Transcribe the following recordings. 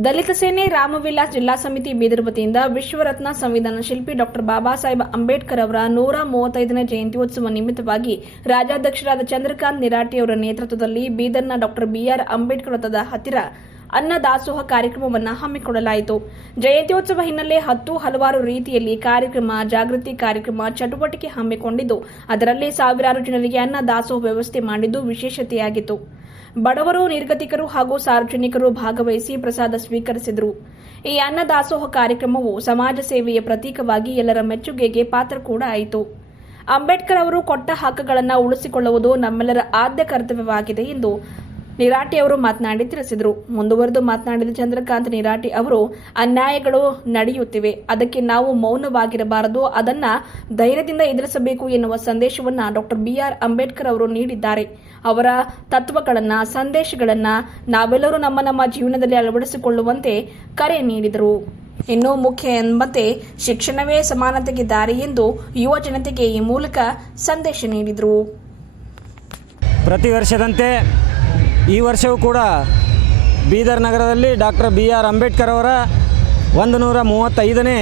ದಲಿತ ಸೇನೆ ರಾಮವಿಲಾಸ್ ಜಿಲ್ಲಾ ಸಮಿತಿ ಬೀದರ್ ವತಿಯಿಂದ ವಿಶ್ವರತ್ನ ಸಂವಿಧಾನ ಶಿಲ್ಪಿ ಡಾ ಬಾಬಾ ಸಾಹೇಬ್ ಅಂಬೇಡ್ಕರ್ ಅವರ 135ನೇ ಜಯಂತ್ಯೋತ್ಸವ ನಿಮಿತ್ತವಾಗಿ ರಾಜ್ಯಾಧ್ಯಕ್ಷರಾದ ಚಂದ್ರಕಾಂತ್ ನಿರಾಟಿ ಅವರ ನೇತೃತ್ವದಲ್ಲಿ ಬೀದರ್ನ ಡಾ ಬಿಆರ್ ಅಂಬೇಡ್ಕರ್ ವೃತ್ತದ ಹತ್ತಿರ ಅನ್ನ ದಾಸೋಹ ಕಾರ್ಯಕ್ರಮವನ್ನು ಹಮ್ಮಿಕೊಳ್ಳಲಾಯಿತು. ಜಯಂತ್ಯೋತ್ಸವ ಹಿನ್ನೆಲೆ ಹಲವಾರು ರೀತಿಯಲ್ಲಿ ಕಾರ್ಯಕ್ರಮ, ಜಾಗೃತಿ ಕಾರ್ಯಕ್ರಮ, ಚಟುವಟಿಕೆ ಹಮ್ಮಿಕೊಂಡಿದ್ದು ಅದರಲ್ಲಿ ಸಾವಿರಾರು ಜನರಿಗೆ ಅನ್ನ ದಾಸೋಹ ವ್ಯವಸ್ಥೆ ಮಾಡಿದ್ದು ವಿಶೇಷತೆಯಾಗಿತ್ತು. ಬಡವರು, ನಿರ್ಗತಿಕರು ಹಾಗೂ ಸಾರ್ವಜನಿಕರು ಭಾಗವಹಿಸಿ ಪ್ರಸಾದ ಸ್ವೀಕರಿಸಿದರು. ಈ ಅನ್ನ ದಾಸೋಹ ಕಾರ್ಯಕ್ರಮವು ಸಮಾಜ ಸೇವೆಯ ಪ್ರತೀಕವಾಗಿ ಎಲ್ಲರ ಮೆಚ್ಚುಗೆಗೆ ಪಾತ್ರ ಕೂಡ ಆಯಿತು. ಅಂಬೇಡ್ಕರ್ ಅವರು ಕೊಟ್ಟ ಹಕ್ಕುಗಳನ್ನು ಉಳಿಸಿಕೊಳ್ಳುವುದು ನಮ್ಮೆಲ್ಲರ ಆದ್ಯ ಕರ್ತವ್ಯವಾಗಿದೆ ಎಂದು ನಿರಾಟಿ ಅವರು ಮಾತನಾಡಿ ತಿಳಿಸಿದರು. ಮುಂದುವರೆದು ಮಾತನಾಡಿದ ಚಂದ್ರಕಾಂತ್ ನಿರಾಟಿ ಅವರು, ಅನ್ಯಾಯಗಳು ನಡೆಯುತ್ತಿವೆ, ಅದಕ್ಕೆ ನಾವು ಮೌನವಾಗಿರಬಾರದು, ಅದನ್ನ ಧೈರ್ಯದಿಂದ ಎದುರಿಸಬೇಕು ಎನ್ನುವ ಸಂದೇಶವನ್ನು ಡಾ ಬಿಆರ್ ಅಂಬೇಡ್ಕರ್ ಅವರು ನೀಡಿದ್ದಾರೆ. ಅವರ ತತ್ವಗಳನ್ನು, ಸಂದೇಶಗಳನ್ನು ನಾವೆಲ್ಲರೂ ನಮ್ಮ ಜೀವನದಲ್ಲಿ ಅಳವಡಿಸಿಕೊಳ್ಳುವಂತೆ ಕರೆ ನೀಡಿದರು. ಇನ್ನು ಮುಖ್ಯ ಎಂಬಂತೆ ಶಿಕ್ಷಣವೇ ಸಮಾನತೆಗೆ ದಾರಿ ಎಂದು ಯುವ ಜನತೆಗೆ ಈ ಮೂಲಕ ಸಂದೇಶ ನೀಡಿದರು. ಪ್ರತಿ ವರ್ಷದಂತೆ ಈ ವರ್ಷವೂ ಕೂಡ ಬೀದರ್ ನಗರದಲ್ಲಿ ಡಾಕ್ಟರ್ ಬಿಆರ್ ಅಂಬೇಡ್ಕರ್ ಅವರ 135ನೇ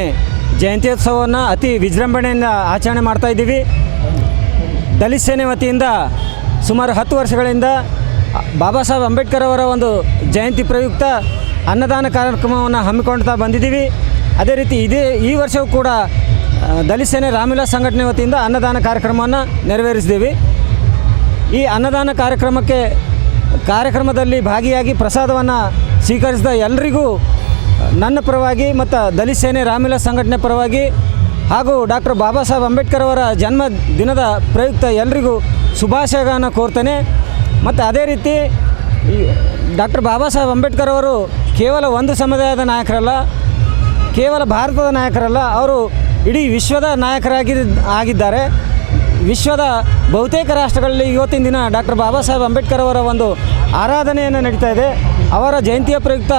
ಜಯಂತ್ಯೋತ್ಸವವನ್ನು ಅತಿ ವಿಜೃಂಭಣೆಯಿಂದ ಆಚರಣೆ ಮಾಡ್ತಾಯಿದ್ದೀವಿ. ದಲಿತ ಸೇನೆ ವತಿಯಿಂದ ಸುಮಾರು 10 ವರ್ಷಗಳಿಂದ ಬಾಬಾ ಸಾಹೇಬ್ ಅಂಬೇಡ್ಕರ್ ಅವರ ಒಂದು ಜಯಂತಿ ಪ್ರಯುಕ್ತ ಅನ್ನದಾನ ಕಾರ್ಯಕ್ರಮವನ್ನು ಹಮ್ಮಿಕೊಳ್ತಾ ಬಂದಿದ್ದೀವಿ. ಅದೇ ರೀತಿ ಈ ವರ್ಷವೂ ಕೂಡ ದಲಿತ ಸೇನೆ ರಾಮವಿಲಾಸ್ ಸಂಘಟನೆ ವತಿಯಿಂದ ಅನ್ನದಾನ ಕಾರ್ಯಕ್ರಮವನ್ನು ನೆರವೇರಿಸಿದ್ದೀವಿ. ಈ ಅನ್ನದಾನ ಕಾರ್ಯಕ್ರಮದಲ್ಲಿ ಭಾಗಿಯಾಗಿ ಪ್ರಸಾದವನ್ನು ಸ್ವೀಕರಿಸಿದ ಎಲ್ಲರಿಗೂ ನನ್ನ ಪರವಾಗಿ ಮತ್ತು ದಲಿತ ಸೇನೆ ರಾಮವಿಲಾಸ್ ಸಂಘಟನೆ ಪರವಾಗಿ ಹಾಗೂ ಡಾಕ್ಟರ್ ಬಾಬಾ ಸಾಹೇಬ್ ಅಂಬೇಡ್ಕರ್ ಅವರ ಜನ್ಮ ದಿನದ ಪ್ರಯುಕ್ತ ಎಲ್ಲರಿಗೂ ಶುಭಾಶಯಗಳನ್ನು ಕೋರ್ತೇನೆ. ಮತ್ತು ಅದೇ ರೀತಿ ಡಾಕ್ಟರ್ ಬಾಬಾ ಸಾಹೇಬ್ ಅಂಬೇಡ್ಕರ್ ಅವರು ಕೇವಲ ಒಂದು ಸಮುದಾಯದ ನಾಯಕರಲ್ಲ, ಕೇವಲ ಭಾರತದ ನಾಯಕರಲ್ಲ, ಅವರು ಇಡೀ ವಿಶ್ವದ ಆಗಿದ್ದಾರೆ. ವಿಶ್ವದ ಬಹುತೇಕ ರಾಷ್ಟ್ರಗಳಲ್ಲಿ ಇವತ್ತಿನ ದಿನ ಡಾಕ್ಟರ್ ಬಾಬಾ ಸಾಹೇಬ್ ಅಂಬೇಡ್ಕರ್ ಅವರ ಒಂದು ಆರಾಧನೆಯನ್ನು ನಡೀತಾ ಇದೆ. ಅವರ ಜಯಂತಿಯ ಪ್ರಯುಕ್ತ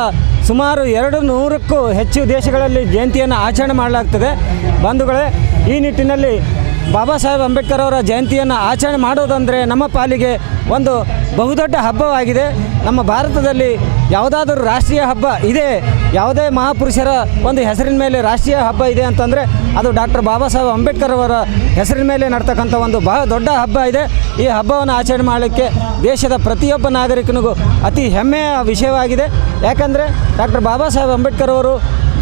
ಸುಮಾರು 200ಕ್ಕೂ ಹೆಚ್ಚು ದೇಶಗಳಲ್ಲಿ ಜಯಂತಿಯನ್ನು ಆಚರಣೆ ಮಾಡಲಾಗ್ತದೆ. ಬಂಧುಗಳೇ, ಈ ನಿಟ್ಟಿನಲ್ಲಿ ಬಾಬಾ ಸಾಹೇಬ್ ಅಂಬೇಡ್ಕರ್ ಅವರ ಜಯಂತಿಯನ್ನು ಆಚರಣೆ ಮಾಡೋದಂದರೆ ನಮ್ಮ ಪಾಲಿಗೆ ಒಂದು ಬಹುದೊಡ್ಡ ಹಬ್ಬವಾಗಿದೆ. ನಮ್ಮ ಭಾರತದಲ್ಲಿ ಯಾವುದಾದರೂ ರಾಷ್ಟ್ರೀಯ ಹಬ್ಬ ಇದೆ, ಯಾವುದೇ ಮಹಾಪುರುಷರ ಒಂದು ಹೆಸರಿನ ಮೇಲೆ ರಾಷ್ಟ್ರೀಯ ಹಬ್ಬ ಇದೆ ಅಂತಂದರೆ ಅದು ಡಾಕ್ಟರ್ ಬಾಬಾ ಸಾಹೇಬ್ ಅಂಬೇಡ್ಕರ್ ಅವರ ಹೆಸರಿನ ಮೇಲೆ ನಡ್ತಕ್ಕಂಥ ಒಂದು ಬಹಳ ದೊಡ್ಡ ಹಬ್ಬ ಇದೆ. ಈ ಹಬ್ಬವನ್ನು ಆಚರಣೆ ಮಾಡಲಿಕ್ಕೆ ದೇಶದ ಪ್ರತಿಯೊಬ್ಬ ನಾಗರಿಕನಿಗೂ ಅತಿ ಹೆಮ್ಮೆಯ ವಿಷಯವಾಗಿದೆ. ಯಾಕಂದರೆ ಡಾಕ್ಟರ್ ಬಾಬಾ ಸಾಹೇಬ್ ಅಂಬೇಡ್ಕರ್ ಅವರು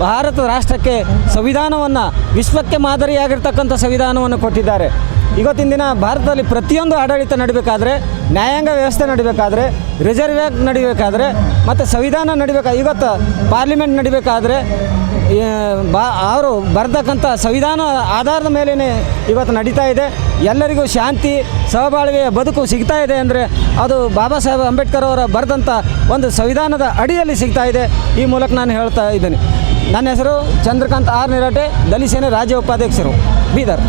ಭಾರತ ರಾಷ್ಟ್ರಕ್ಕೆ ಸಂವಿಧಾನವನ್ನು, ವಿಶ್ವಕ್ಕೆ ಮಾದರಿಯಾಗಿರ್ತಕ್ಕಂಥ ಸಂವಿಧಾನವನ್ನು ಕೊಟ್ಟಿದ್ದಾರೆ. ಇವತ್ತಿನ ದಿನ ಭಾರತದಲ್ಲಿ ಪ್ರತಿಯೊಂದು ಆಡಳಿತ ನಡೀಬೇಕಾದ್ರೆ, ನ್ಯಾಯಾಂಗ ವ್ಯವಸ್ಥೆ ನಡೀಬೇಕಾದ್ರೆ, ರಿಸರ್ವ್ ಬ್ಯಾಂಕ್ ನಡೀಬೇಕಾದ್ರೆ ಮತ್ತು ಸಂವಿಧಾನ ನಡೀಬೇಕಾದ್ರೆ, ಇವತ್ತು ಪಾರ್ಲಿಮೆಂಟ್ ನಡೀಬೇಕಾದ್ರೆ ಅವರು ಬರ್ತಕ್ಕಂಥ ಸಂವಿಧಾನ ಆಧಾರದ ಮೇಲೇ ಇವತ್ತು ನಡೀತಾ ಇದೆ. ಎಲ್ಲರಿಗೂ ಶಾಂತಿ, ಸಹಬಾಳ್ವೆಯ ಬದುಕು ಸಿಗ್ತಾ ಇದೆ ಅಂದರೆ ಅದು ಬಾಬಾ ಸಾಹೇಬ್ ಅಂಬೇಡ್ಕರ್ ಅವರ ಬರೆದಂಥ ಒಂದು ಸಂವಿಧಾನದ ಅಡಿಯಲ್ಲಿ ಸಿಗ್ತಾ ಇದೆ. ಈ ಮೂಲಕ ನಾನು ಹೇಳ್ತಾ ಇದ್ದೇನೆ. ನನ್ನ ಹೆಸರು ಚಂದ್ರಕಾಂತ್ ಆರ್ ನಿರಾಟೆ, ದಲಿತ ಸೇನೆ ರಾಜ್ಯ ಉಪಾಧ್ಯಕ್ಷರು, ಬೀದರ್.